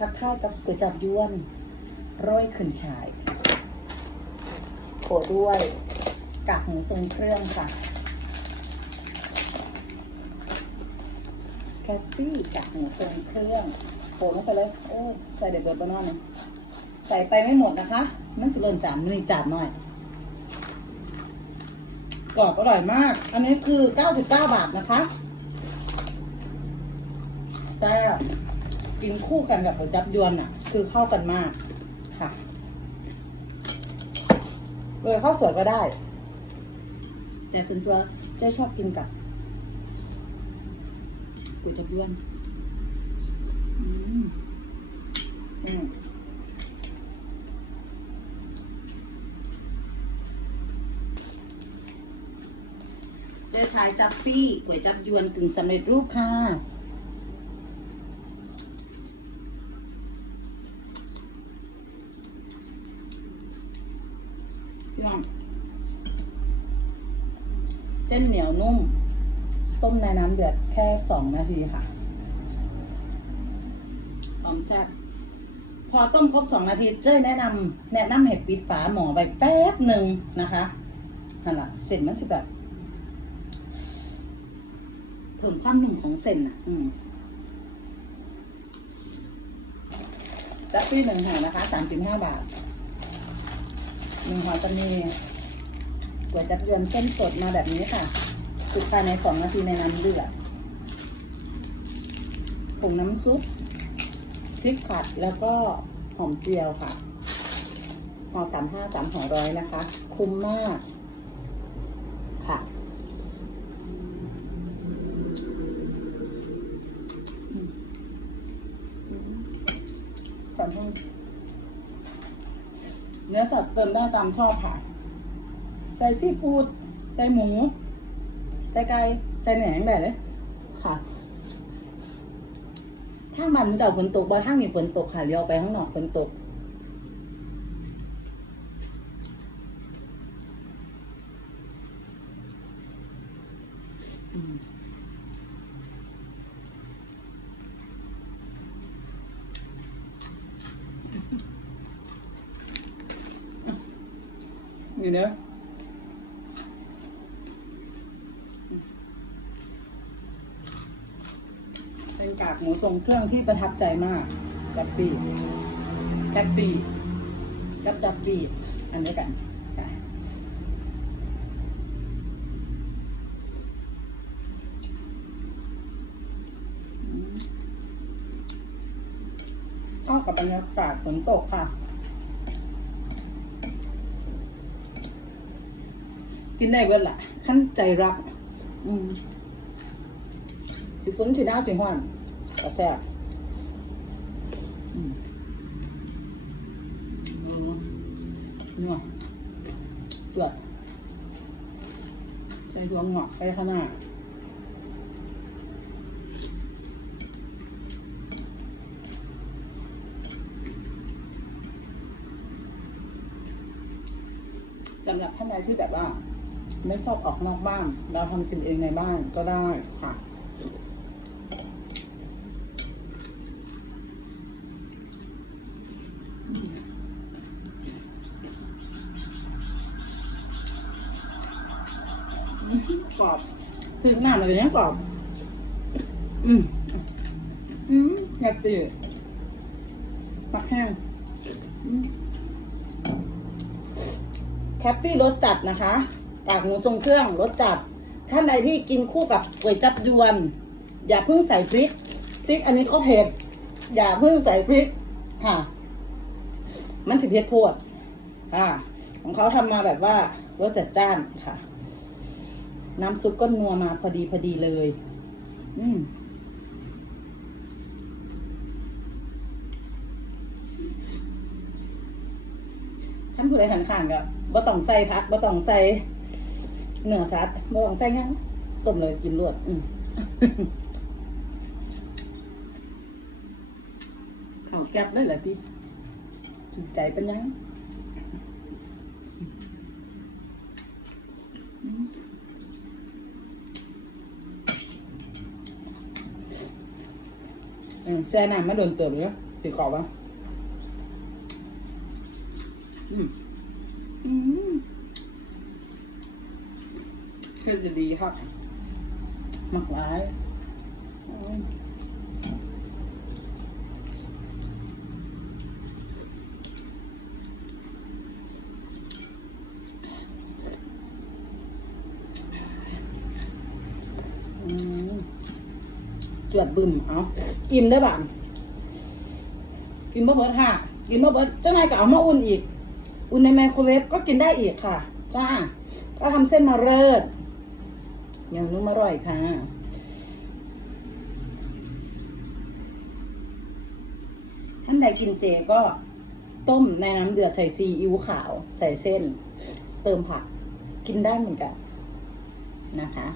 ทักทายกับก๋วยจับยวนร้อยขึ้นฉายโขด้วยกากหมูทรงเครื่องค่ะแคปปี้กากหมูทรงเครื่องโขลงไปเลยโอ้ยใส่เด็ดเบิร์ดบานอนนึงใส่ไปไม่หมดนะคะ มันสิเลินจานมันนี่จานหน่อยกรอบอร่อยมาก อันนี้คือ 99 บาทนะคะแต่ กินคู่กันกับก๋วยจับยวนอะ คือเข้ากันมากค่ะเลยข้าวสวยก็ได้ แต่ส่วนตัวเจ้ชอบกินกับก๋วยจับยวนอืมเจ้ชายจับฟี่ก๋วยจับยวนกึ่งสำเร็จรูปค่ะ พี่น้อง เส้นเหนียวนุ่ม ต้มในน้ำเดือดแค่สองนาทีค่ะหอมแซ่บพอต้มครบสองนาทีเจ้ยแนะนำแนะนำให้ปิดฝาหม้อไปแป๊บหนึ่งนะคะนั่นละเส้นมันสิแบบเพิ่มความนุ่มของเส้นอะ อืมจับปี้หนึ่งห่อนะคะสามสิบห้าบาทหนึ่งห่อจะมี ก๋วยจับยวนเส้นสดมาแบบนี้ค่ะ สุกภายในสองนาทีในน้ำเดือดผงน้ำซุปพริกผัดแล้วก็หอมเจียวค่ะหอสามห้าสามหอร้อยนะคะ คุ้มมากค่ะเนื้อสัตว์เติมได้ตามชอบค่ะ ใส่ซีฟู้ดใส่หมู ใส่ไก่ใส่แหนงได้เลยค่ะทางบ้านมันจะฝนตกบ่ทางนี้ฝนตกค่ะเลี้ยวไปข้างนอกฝนตกนี่เนะเป็น กากหมูทรงเครื่องที่ประทับใจมากจับปีจับปีกับจับปีอันเดียวกันเข้ากับบรรยากาศฝนตกค่ะ กินได้เบิดละขั้นใจรัก อืมสิฟุ้นสิหน้าวสิห้อน กระแซ่บอืมอืมนัวจวดใส่ดวงเหงาะไปข้างหน้าสำหรับท่านใดที่แบบว่า ไม่ชอบออกนอกบ้าน เราทำกินเองในบ้านก็ได้ค่ะ กรอบถึงหน้าเลยยังกรอบ อืมอืมอยากตื่นปักแห้งแคปปี้รสจัดนะคะกากหมูทรงเครื่องรสจัด ท่านใดที่กินคู่กับก๋วยจับยวน อย่าเพิ่งใส่พริก พริกอันนี้ก็เผ็ด อย่าเพิ่งใส่พริกค่ะ มันสิเผ็ดโพดค่ะของเขาทำมาแบบว่ารสจัดจ้านค่ะ น้ำซุปก็นัวมาพอดีพอดีเลย อืมท่านผู้ใดหันข้างก็บ่ต้องใส่ผักบ่ต้องใส่เนื้อสัตว์บ่ต้องใส่หยังต้มเลยกินรวด อืมข้าวแก๊บเลยเหรอติ ถูกใจเป็นยังอืมแช่น้ำมาโดนเติมเลยติดกรอบปะอืมอืมเพื่อจะดีครับหมักร้ายอืมอืม จวดบึมเอาอิ่มได้บ้างกินบ่เบิดค่ะกินบ่เบิดเจ้านายก็เอามาอุ่นอีก อุ่นในไมโครเวฟก็กินได้อีกค่ะจ้าก็ทำเส้นมาเริดอย่างนุ่มอร่อยค่ะท่านใดกินเจก็ต้มในน้ำเดือดใส่ซีอิ๊วขาว ใส่เส้น เติมผัก กินได้เหมือนกันนะคะ